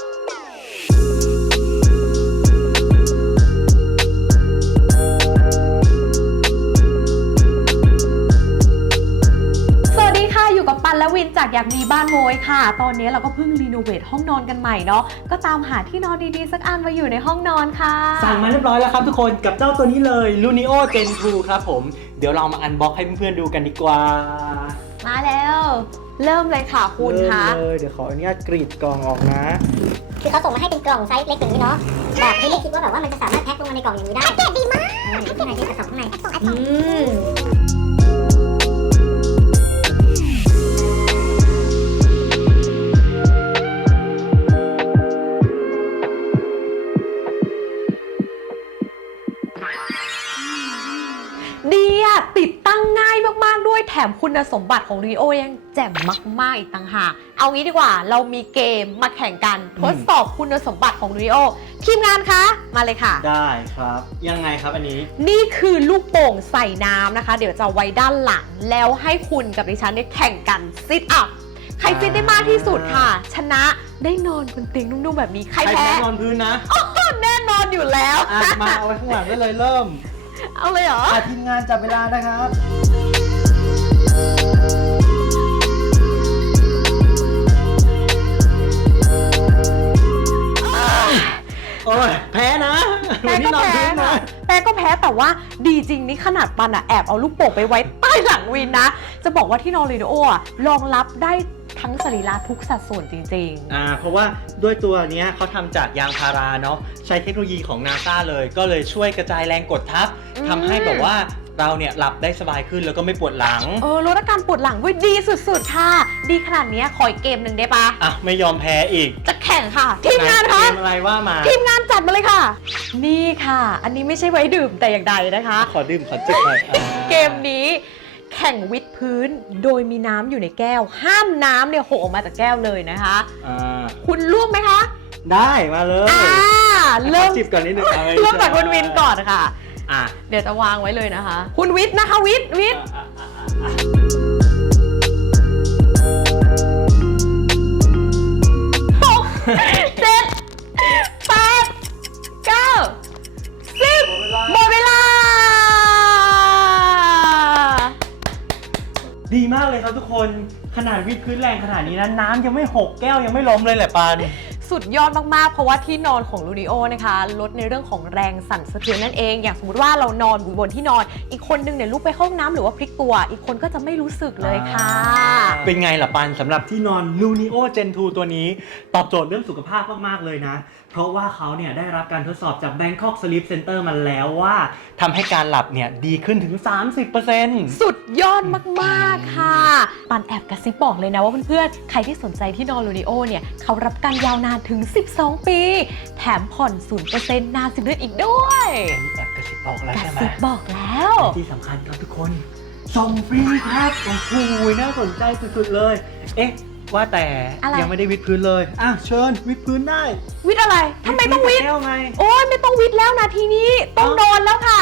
สวัสดีค่ะ อยู่กับปันและวินจากอยากมีบ้านโวยค่ะ ตอนนี้เราก็เพิ่งรีโนเวทห้องนอนกันใหม่เนาะ ก็ตามหาที่นอนดีๆ สักอันมาอยู่ในห้องนอนค่ะ สั่งมาเรียบร้อยแล้วครับทุกคนกับเจ้าตัวนี้เลย Lunio Gen 2 ครับผม เดี๋ยวเรามาอันบ็อกให้เพื่อนๆดูกันดีกว่า มาแล้ว เริ่มเลยค่ะคุณคะเริ่มเลยเดี๋ยวขออนุญาตกรีดกล่องออกนะ คือเขาส่งมาให้เป็นกล่องไซส์เล็กอย่างนี้เนาะแบบที่ไม่คิดว่าแบบว่ามันจะสามารถแพ็คลงมาในกล่องอย่างนี้ได้แกะดีมากข้างในที่กระสอบข้างในอืมดีอะ แถมคุณสมบัติของ Rio ยังแจ่มมาก ๆ อีกต่างหาก เอางี้ดีกว่าเรามีเกมมาแข่งกันทดสอบคุณสมบัติของ Rio ทีมงานคะมาเลยค่ะ ได้ครับ ยังไงครับอันนี้ นี่คือลูกโป่งใส่น้ำนะคะ เดี๋ยวจะเอาไว้ด้านหลังแล้วให้คุณกับดิฉันเนี่ยแข่งกันซิทอัพใครซิทได้มากที่สุดค่ะ ชนะได้นอนบนเตียงนุ่มๆแบบนี้ใครใครแพ้แพ้นอนพื้นนะแน่นอนอยู่แล้ว อะมาเอาไว้ข้างหลังได้เลยเริ่ม เอาเลยเหรอ อะทีมงานจับเวลานะครับ โอ้ยแพ้นะแพ้วันนี้ก็นอนแพ้พื้นค่ะนะแพ้ก็แพ้แต่ว่าดีจริงนี่ขนาดปันอะแอบเอาลูกโป่งไปไว้ใต้หลังวินนะ จะบอกว่าที่นอนเรดิโออะรองรับได้ทั้งสรีระทุกสัดส่วนจริงอ่าเพราะว่าด้วยตัวเนี้ยเขาทำจากยางพาราเนาะใช้เทคโนโลยีของนาซาเลย ก็เลยช่วยกระจายแรงกดทับอืม ทำให้แบบว่าเราเนี่ยหลับได้สบายขึ้นแล้วก็ไม่ปวดหลังๆเออลดอาการปวดหลังด้วยดีสุดๆ ค่ะ ดีขนาดเนี้ยขออีกเกมหนึ่งได้ปะ อะไม่ยอมแพ้อีก จะแข่งค่ะ ทีมงานคะเกม อะไรว่ามา ทีมงานจัดมาเลยค่ะ นี่ค่ะ อันนี้ไม่ใช่ไว้ดื่มแต่อย่างใดนะคะ ขอดื่มขอจิบหน่อยอะเกมนี้แข่งวิดพื้นโดยมีน้ำอยู่ในแก้ว ห้ามน้ำเนี่ยหกออกมาจากแก้วเลยนะคะ อ่าคุณร่วมไหมคะ ได้มาเลยอ่า เริ่มขอจิบก่อนนิดนึงอาเริ่มจากคุณวินก่อนค่ะ อะเดี๋ยวจะวางไว้เลยนะคะ คุณวิทย์นะคะวิทย์วิทย์หก ดีมากเลยครับทุกคนขนาดวิดพื้นแรงขนาดนี้นะน้ำยังไม่หกแก้วยังไม่ล้มเลยแหละปาน สุดยอดมากๆ เพราะว่าที่นอนของลูดิโอนะคะลดในเรื่องของแรงสั่นสะเทือนนั่นเอง อย่างสมมติว่าเรานอนอยู่บนที่นอน อีกคนนึงเนี่ยลุกไปเข้าห้องน้ำหรือว่าพลิกตัว อีกคนก็จะไม่รู้สึกเลยค่ะ เป็นไงล่ะปันสำหรับที่นอน Lunio Gen 2ตัวนี้ ตอบโจทย์เรื่องสุขภาพมากๆเลยนะ เพราะว่าเขาเนี่ยได้รับการทดสอบจาก Bangkok Sleep Center มาแล้วว่าทำให้การหลับเนี่ยดีขึ้นถึง 30%สุดยอดมากๆค่ะ ปันแอบกระซิบบอกเลยนะว่าเพื่อนๆใครที่สนใจที่นอนลูดิโอเนี่ยเขารับการยาวนานถึง 12 ปี แถมผ่อน 0%นาน10เดือนอีกด้วยอันนี้แอบกระซิบบอกแล้วกระใช่ไหมซิบบอกแล้วที่สำคัญครับทุกคน ส่งฟรีครับโอ้โหน่าสนใจสุดๆเลย เอ๊ะ ว่าแต่อะไร ยังไม่ได้วิดพื้นเลยอะเชิญวิดพื้นได้วิทย์อะไรทำไมต้องวิทย์ แก้วไง โอ้ยไม่ต้องวิทย์แล้วนาทีนี้ ต้องนอนแล้วค่ะ